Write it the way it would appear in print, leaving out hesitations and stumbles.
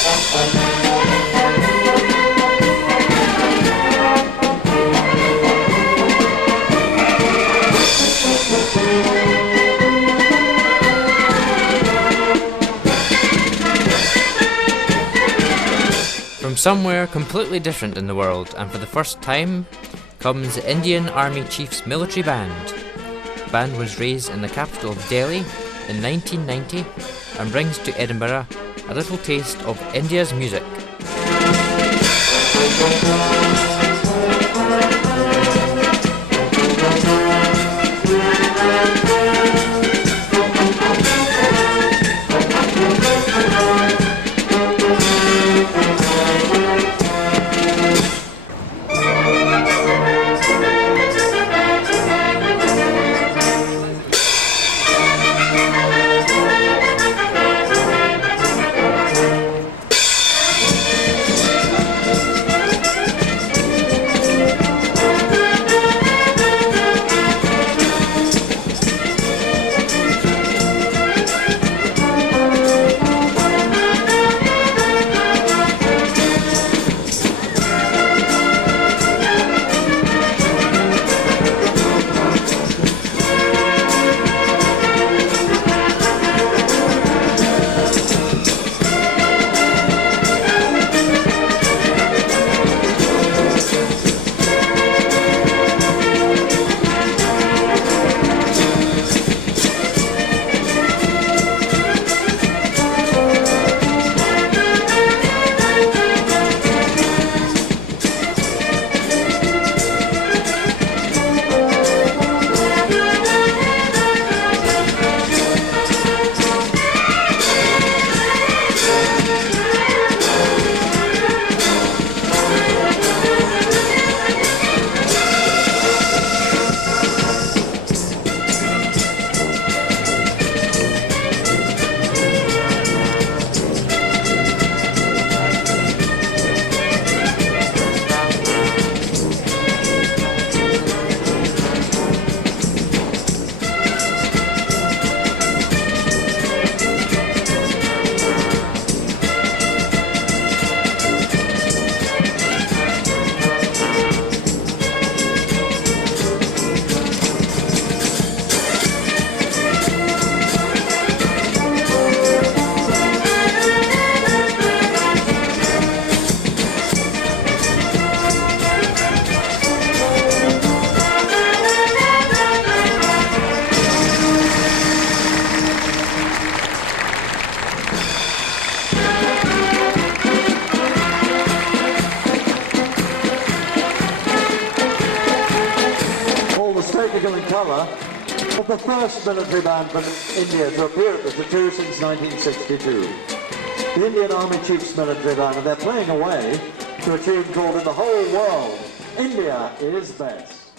From somewhere completely different in the world, and for the first time, comes the Indian Army Chief's military band. The band was raised in the capital of Delhi in 1990 and brings to Edinburgh a little taste of India's music. In colour of the first military band from India to appear at the Tattoo since 1962. The Indian Army Chief's military band, and they're playing away to a tune called In the Whole World, India is Best.